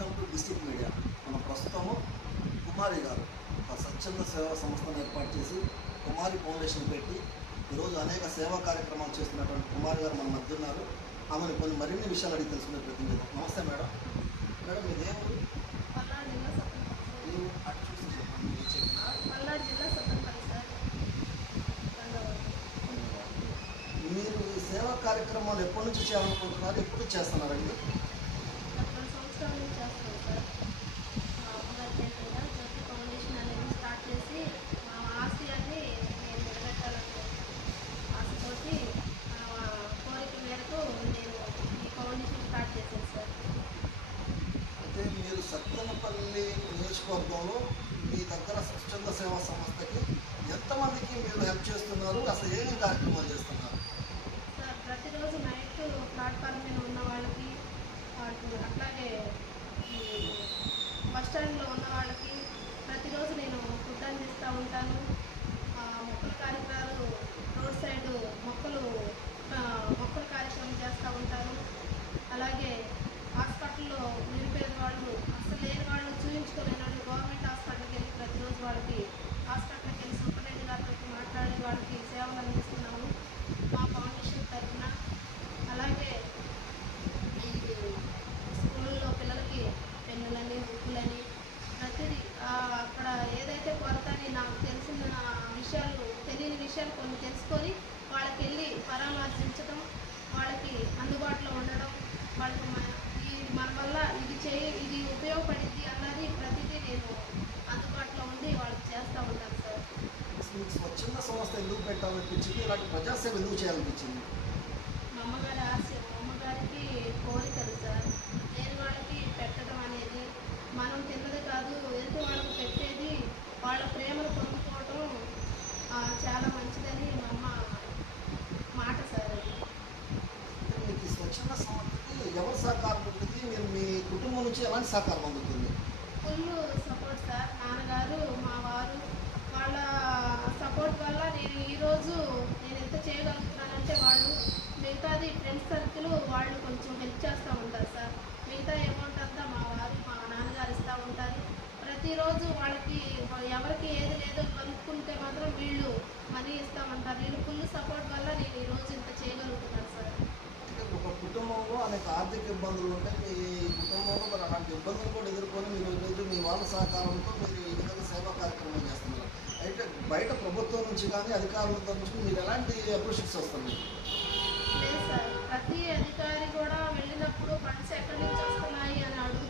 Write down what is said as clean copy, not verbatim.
Welcome to district media. మన ప్రస్తుతము కుమారి గారు ఒక స్వచ్ఛంద సేవా సంస్థను ఏర్పాటు చేసి కుమారి ఫౌండేషన్ పెట్టి ఈరోజు అనేక సేవా కార్యక్రమాలు చేస్తున్నటువంటి కుమారి గారు మన మధ్య ఉన్నారు. ఆమెను కొన్ని మరిన్ని విషయాలు అడిగి తెలుసుకునే ప్రయత్నం చేద్దాం. నమస్తే మేడం. మేడం మీ దేవుడు అటు చూసి చెప్పండి. మీరు చెప్పిన మీరు ఈ సేవా కార్యక్రమాలు ఎప్పటి నుంచి చేయాలనుకుంటున్నారు, ఎప్పుడు చేస్తున్నారండి? అయితే మీరు సత్తెనపల్లి నియోజకవర్గంలో మీ దగ్గర స్వచ్ఛంద సేవా సంస్థకి ఎంతమందికి మీరు హెల్ప్ చేస్తున్నారు, అసలు ఏమేమి కార్యక్రమాలు చేస్తున్నారు? సార్ ప్రతిరోజు నైట్ ప్లాట్ఫామ్ మీద ఉన్న వాళ్ళకి అట్లాగే బస్ స్టాండ్లో ఉన్న వాళ్ళకి ప్రతిరోజు నేను ఫుడ్ అందిస్తూ ఉంటాను. మొక్కల కార్యక్రమాలు రోడ్ సైడ్ మొక్కల కార్యక్రమం చేస్తూ ఉంటాను. అలాగే హాస్పిటల్లో నిరుపేద వాళ్ళు అసలు లేని వాళ్ళు చూపించుకోలేని వాళ్ళు గవర్నమెంట్ హాస్పిటల్కి వెళ్ళి ప్రతిరోజు వాళ్ళకి హాస్పిటల్కి వెళ్ళి సూపరింటెండెంట్ గారితో మాట్లాడి వాళ్ళకి సేవలు అందిస్తున్నాము మా ఫౌండేషన్ తరఫున. అలాగే ఈ స్కూల్లో పిల్లలకి పెన్నులని బుక్కులని ప్రతిదీ అక్కడ ఏదైతే కొరత అని నాకు తెలిసిన విషయాలు తెలియని విషయాలు కొన్ని తెలుసుకొని వాళ్ళకి వెళ్ళి పరామర్శించడం, వాళ్ళకి అందుబాటులో ఉండడం, వాళ్ళకి మన వల్ల ఇది ఉపయోగపడింది అన్నది ప్రతిదీ నేను అందుబాటులో ఉండి వాళ్ళకి చేస్తూ ఉంటాను సార్. మీకు స్వచ్ఛంద సంస్థ ఎందుకు పెట్టాలనిపించింది, ఇలాంటి ప్రజాసేవ ఎందుకు చేయాలనిపించింది? మా అమ్మగారి ఆశయం, మా అమ్మగారికి కోరికలు సార్. లేని వాళ్ళకి పెట్టడం అనేది మనం తిన్నది కాదు, ఎదుటి వాళ్ళకి పెట్టేది, వాళ్ళ ప్రేమను పొందుకోవడం చాలా మంచిదని మా అమ్మ మాట సార్. అది మీకు ఈ స్వచ్ఛంద సంస్థకి ఎవరి సహకారం ఉంటుంది, మీరు మీ కుటుంబం నుంచి ఎలాంటి సహకారం అందుతుంది? Full support sir. నాన్నగారు, మా వారు వాళ్ళ సపోర్ట్ వల్ల నేను ఈరోజు ఎంత చేయగలుగుతున్నానంటే వాళ్ళు మిగతాది ఫ్రెండ్స్ సర్కిల్ వాళ్ళు కొంచెం హెల్ప్ చేస్తూ ఉంటారు సార్. మిగతా అమౌంట్ అంతా మా వారు మా నాన్నగారు ఇస్తూ ఉంటారు. ప్రతిరోజు వాళ్ళకి ఎవరికి ఏది లేదో కనుక్కుంటే మాత్రం వీళ్ళు మనీ ఇస్తామంటారు. వీళ్ళు ఫుల్ సపోర్ట్ వల్ల నేను ఈరోజు ఇంత చేయగలుగుతున్నాను సార్. ఒక కుటుంబంలో అనేక ఆర్థిక ఇబ్బందులు ఉంటాయి. మీ కుటుంబంలో మరి అలాంటి ఇబ్బందులు కూడా ఎదుర్కొని మీరు ఈరోజు మీ వాళ్ళ సహకారంతో మీరు ఈ విధంగా సేవా కార్యక్రమం చేస్తున్నారు. అయితే బయట ప్రభుత్వం నుంచి కానీ అధికారుల నుంచి మీరు ఎలాంటి అప్రిషియేట్స్ వస్తుంది? లేదు సార్, ప్రతి అధికారి కూడా వెళ్ళినప్పుడు ఫండ్స్ ఎక్కడి నుంచి